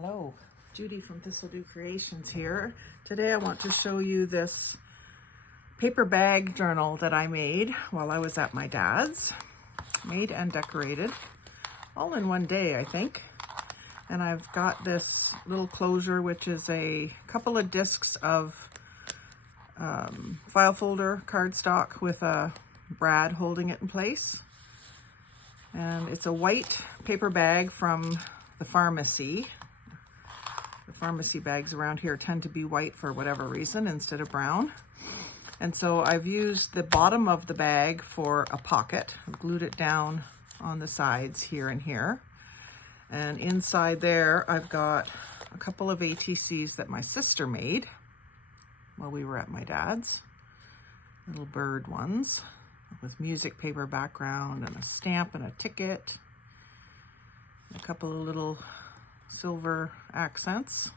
Hello, Judy from Thistledew Creations here. Today I want to show you this paper bag journal that I made while I was at my dad's. Made and decorated, all in one day, I think. And I've got this little closure, which is a couple of discs of file folder cardstock with a brad holding it in place. And it's a white paper bag from the pharmacy. The pharmacy bags around here tend to be white for whatever reason instead of brown. And so I've used the bottom of the bag for a pocket. I've glued it down on the sides here and here. And inside there, I've got a couple of ATCs that my sister made while we were at my dad's. Little bird ones with music paper background and a stamp and a ticket. A couple of little silver accents,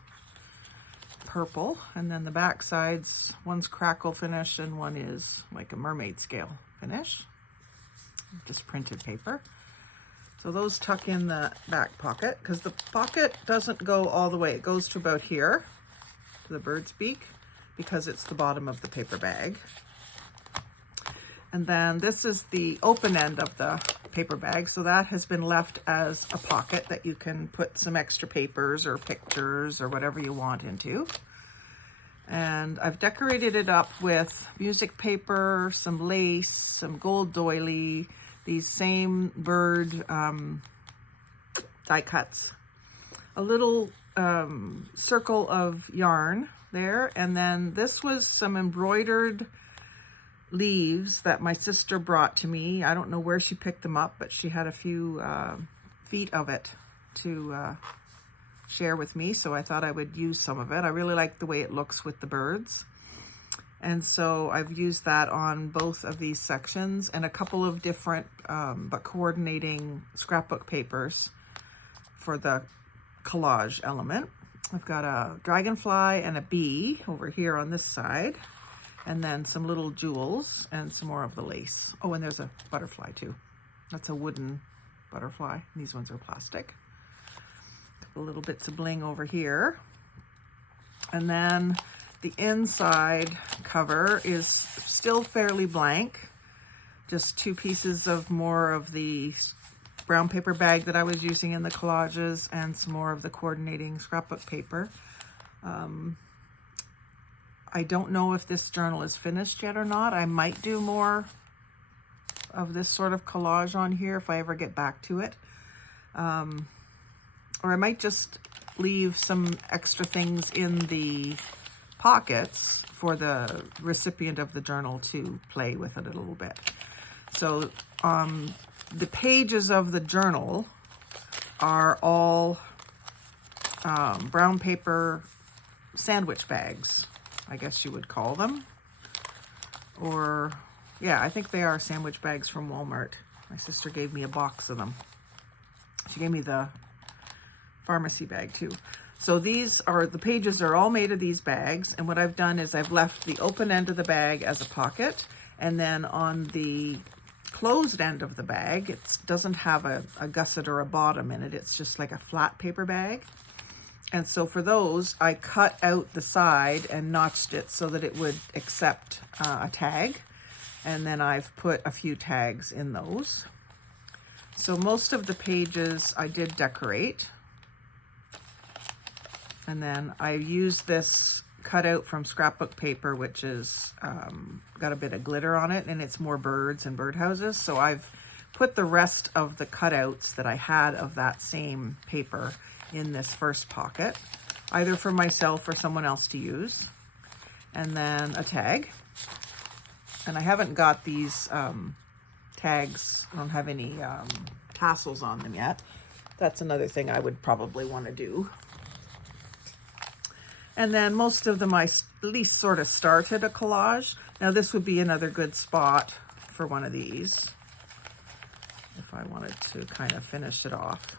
purple, and then the back sides, one's crackle finish and one is like a mermaid scale finish, just printed paper. So those tuck in the back pocket because the pocket doesn't go all the way. It goes to about here, to the bird's beak, because it's the bottom of the paper bag. And then this is the open end of the paper bag. So that has been left as a pocket that you can put some extra papers or pictures or whatever you want into. And I've decorated it up with music paper, some lace, some gold doily, these same bird die cuts, a little circle of yarn there. And then this was some embroidered leaves that my sister brought to me. I don't know where she picked them up, but she had a few feet of it to share with me, so I thought I would use some of it. I really like the way it looks with the birds. And so I've used that on both of these sections and a couple of different but coordinating scrapbook papers for the collage element. I've got a dragonfly and a bee over here on this side, and then some little jewels and some more of the lace. Oh, and there's a butterfly too. That's a wooden butterfly. These ones are plastic. A couple little bits of bling over here. And then the inside cover is still fairly blank. Just two pieces of more of the brown paper bag that I was using in the collages and some more of the coordinating scrapbook paper. I don't know if this journal is finished yet or not. I might do more of this sort of collage on here if I ever get back to it. Or I might just leave some extra things in the pockets for the recipient of the journal to play with it a little bit. So the pages of the journal are all brown paper sandwich bags, I guess you would call them. Or, yeah, I think they are sandwich bags from Walmart. My sister gave me a box of them. She gave me the pharmacy bag too. So these are, the pages are all made of these bags. And what I've done is I've left the open end of the bag as a pocket. And then on the closed end of the bag, it doesn't have a gusset or a bottom in it. It's just like a flat paper bag. And so for those, I cut out the side and notched it so that it would accept a tag. And then I've put a few tags in those. So most of the pages I did decorate. And then I used this cutout from scrapbook paper, which is got a bit of glitter on it, and it's more birds and birdhouses. So I've put the rest of the cutouts that I had of that same paper in this first pocket, either for myself or someone else to use. And then a tag. And I haven't got these tags, I don't have any tassels on them yet. That's another thing I would probably want to do. And then most of them I at least sort of started a collage. Now this would be another good spot for one of these if I wanted to kind of finish it off.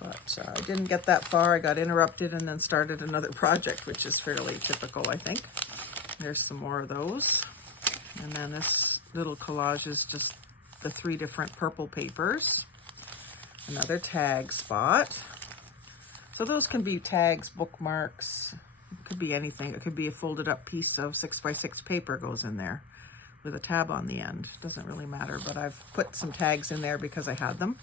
But I didn't get that far. I got interrupted and then started another project, which is fairly typical, I think. There's some more of those. And then this little collage is just the 3 different purple papers. Another tag spot. So those can be tags, bookmarks, it could be anything. It could be a folded up piece of 6x6 paper goes in there with a tab on the end. Doesn't really matter, but I've put some tags in there because I had them.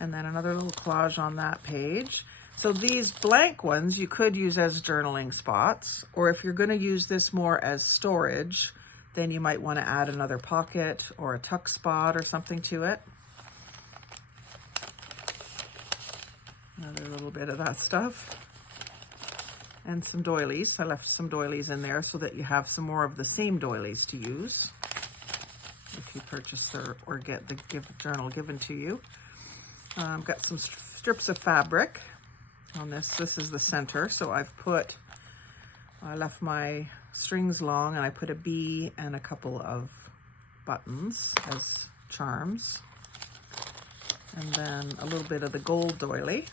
And then another little collage on that page. So these blank ones you could use as journaling spots, or if you're going to use this more as storage, then you might want to add another pocket or a tuck spot or something to it. Another little bit of that stuff. And some doilies. I left some doilies in there so that you have some more of the same doilies to use if you purchase or get the journal given to you. Got some strips of fabric on this. This is the center, so I left my strings long and I put a bee and a couple of buttons as charms. And then a little bit of the gold doily.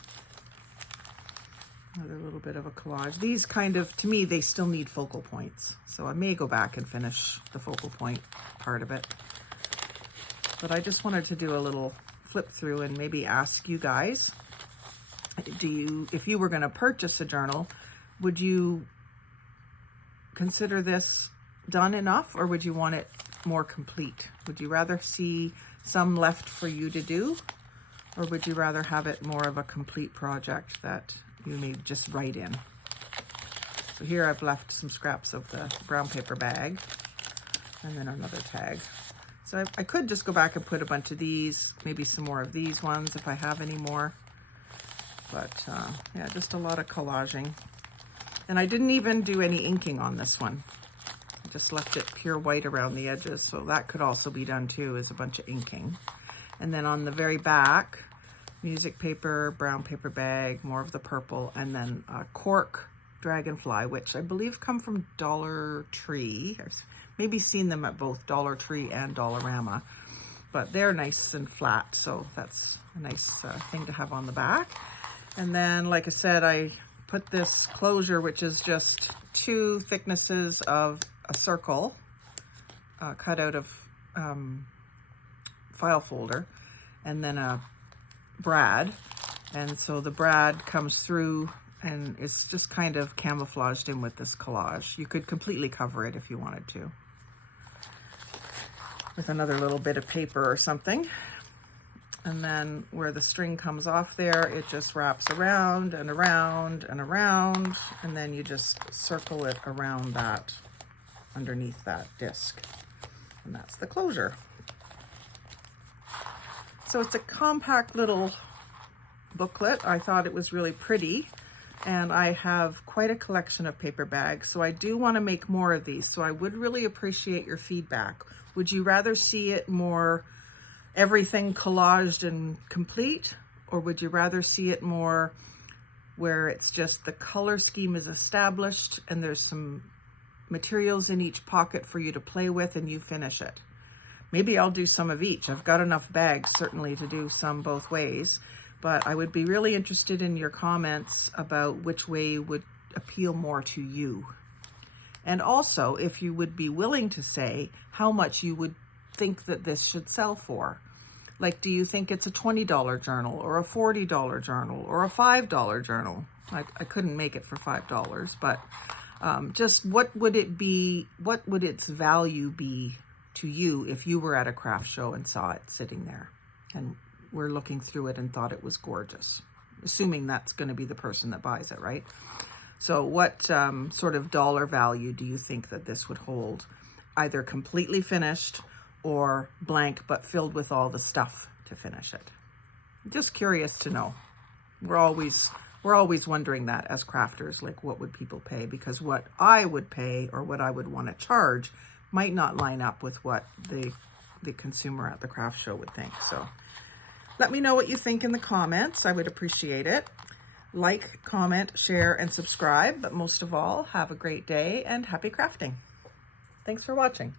Another little bit of a collage. These kind of, to me, they still need focal points. So I may go back and finish the focal point part of it. But I just wanted to do a little flip through and maybe ask you guys, if you were going to purchase a journal, would you consider this done enough, or would you want it more complete? Would you rather see some left for you to do, or would you rather have it more of a complete project that you may just write in? So here I've left some scraps of the brown paper bag and then another tag. So I could just go back and put a bunch of these, maybe some more of these ones if I have any more. But yeah, just a lot of collaging. And I didn't even do any inking on this one. I just left it pure white around the edges. So that could also be done too, is a bunch of inking. And then on the very back, music paper, brown paper bag, more of the purple, and then a cork dragonfly, which I believe come from Dollar Tree. I've maybe seen them at both Dollar Tree and Dollarama, but they're nice and flat, so that's a nice thing to have on the back. And then, like I said, I put this closure, which is just 2 thicknesses of a circle cut out of file folder, and then a brad. And so the brad comes through and it's just kind of camouflaged in with this collage. You could completely cover it if you wanted to, with another little bit of paper or something. And then where the string comes off there, it just wraps around and around and around, and then you just circle it around that, underneath that disc. And that's the closure. So it's a compact little booklet. I thought it was really pretty, and I have quite a collection of paper bags, so I do want to make more of these. So I would really appreciate your feedback. Would you rather see it more everything collaged and complete, or would you rather see it more where it's just the color scheme is established and there's some materials in each pocket for you to play with and you finish it? Maybe I'll do some of each. I've got enough bags certainly to do some both ways, but I would be really interested in your comments about which way would appeal more to you. And also, if you would be willing to say how much you would think that this should sell for. Like, do you think it's a $20 journal or a $40 journal or a $5 journal? I couldn't make it for $5, but just what would it be, what would its value be to you if you were at a craft show and saw it sitting there and were looking through it and thought it was gorgeous, assuming that's going to be the person that buys it, right? So what sort of dollar value do you think that this would hold, either completely finished or blank but filled with all the stuff to finish it? Just curious to know. We're always wondering that as crafters, like what would people pay, because what I would pay or what I would want to charge might not line up with what the consumer at the craft show would think. So let me know what you think in the comments. I would appreciate it. Like, comment, share, and subscribe. But most of all, have a great day and happy crafting. Thanks for watching.